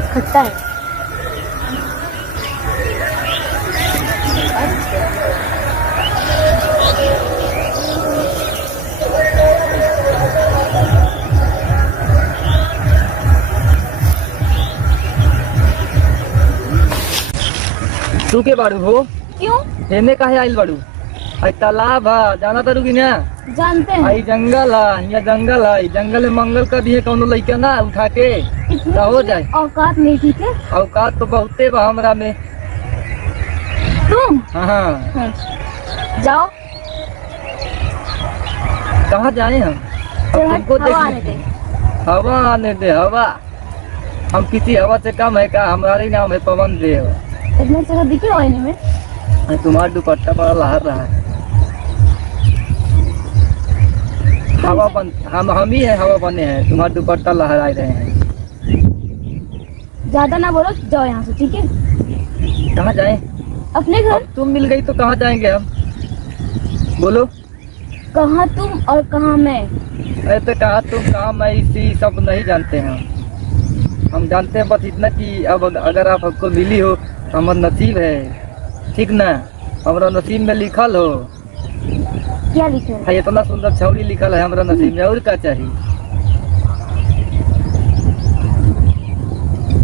बहुत खट्टा है। तू के बाड़ू हो? क्यों? हेने काहे आइल बाड़ू? आई तालाब है, जाना तारू की ना? जानते हैं। आई जंगल है, यहाँ जंगल है, जंगल में मंगल का भी है, कौनो लइका ना उठा के तो हो जाए। औकात नहीं, ठीक है? औकात तो बहुते बा हमरा में। तुम? हाँ। जाओ। कहाँ जाए हम? अब तुमको हवा आने देख। दे। हवा आने दे, हवा। हम किसी हवा से कम है का? हमारी नाम है पवन देव। इतना जगह दिखे आईने में। तुम्हारा दुपट्टा बड़ा लहर रहा है। हवा बन हम ही है, हवा बने हैं, तुम्हारा दुपट्टा लहरा रहे हैं। ज्यादा ना बोलो, जाओ यहाँ से, ठीक है? कहाँ जाए? अपने घर। अब तुम मिल गई तो कहाँ जाएंगे हम? बोलो। कहाँ तुम और कहाँ मैं? ऐसे कहा तुम, कहाँ मैं, इसी सब नहीं जानते हैं हम जानते हैं बस इतना कि अब अगर आप हमको मिली हो तो हमारा नसीब है, ठीक ना? हमारा नसीब में लिखल हो। क्या लिखे है इतना सुंदर छौरी लिखल है हमारा नसीब में, और क्या चाहिए?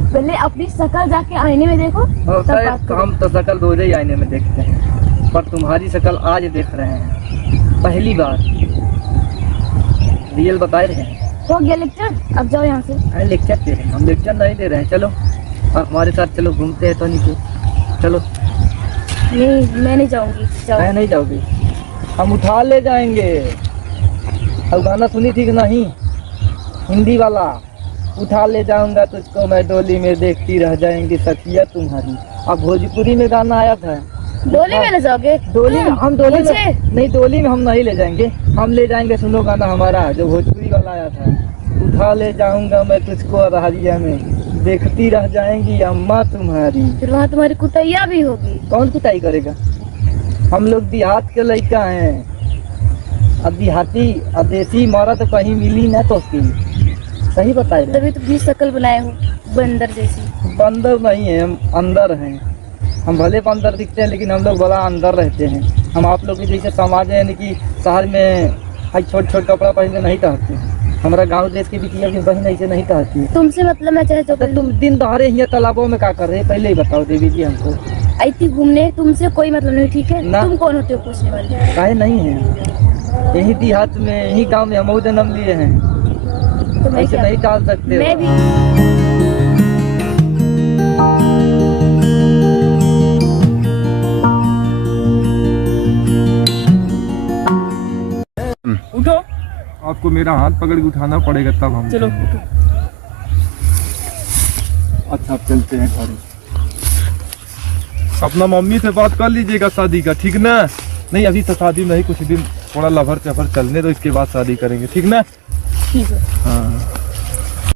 पहले अपनी शक्ल जाके आईने में देखो, तब बात करो। हम तो शकल रोज ही आईने में देखते हैं, पर तुम्हारी शकल आज देख रहे हैं, पहली बार। रियल बताए रहे हैं। हो गया लेक्चर, अब जाओ यहाँ से। अरे लेक्चर दे रहे हैं हम? लेक्चर नहीं दे रहे हैं, चलो आप हमारे साथ चलो, घूमते हैं तो नहीं को चलो। नहीं, मैं नहीं जाऊंगी, जाओ। मैं नहीं जाओगी? हम उठा ले जाएंगे। अब गाना सुनी थी कि नहीं, हिंदी वाला? उठा ले जाऊंगा तुझको मैं डोली में, देखती रह जाएंगी सखिया तुम्हारी। अब भोजपुरी में गाना आया था। डोली में ले जाओगे? डोली में? हम डोली मुझे? में नहीं, डोली में हम नहीं ले जाएंगे, हम ले जाएंगे, सुनो गाना हमारा जो भोजपुरी वाला आया था। उठा ले जाऊंगा मैं तुझको अरहरिया में, देखती रह जाएंगी अम्मा तुम्हारी। फिर वहाँ तुम्हारी कुटैया भी होगी। कौन कुटाई करेगा? हम लोग देहात के लड़का हैं, अब देहाती अब देसी मारा तो कहीं मिली ना तो सही बताए। तभी तो अपनी शक्ल बनाए हो बंदर जैसी। बंदर नहीं है, हम अंदर हैं। हम भले बंदर दिखते हैं लेकिन हम लोग बड़ा अंदर रहते हैं। हम आप लोग के जैसे समाज है, यानी कि शहर में छोट छोट कपड़ा पहनने नहीं चाहते। हमारा गांव देश की बिटिया की बहन ऐसे नहीं चाहती है। तुमसे मतलब मैं चाहे तो तुम दिन दहाड़े यहाँ तालाबों में क्या कर रहे हैं, पहले ही बताओ देवी जी हमको। आई थी घूमने, तुमसे कोई मतलब नहीं, ठीक है? ना। तुम कौन होते हो पूछने वाले? काहे नहीं है, यही देहात में, यही गांव में हम जन्म लिए हैं, तो मैं ऐसे क्या? नहीं टाल सकते। मैं भी। उठो, आपको मेरा हाथ पकड़ के उठाना पड़ेगा तब हम चलो। अच्छा चलते हैं घर। अपना मम्मी से बात कर लीजिएगा शादी का, ठीक ना? नहीं अभी तो शादी नहीं, कुछ दिन थोड़ा लभर चभर चलने दो, इसके बाद शादी करेंगे, ठीक ना? ठीक है। हाँ।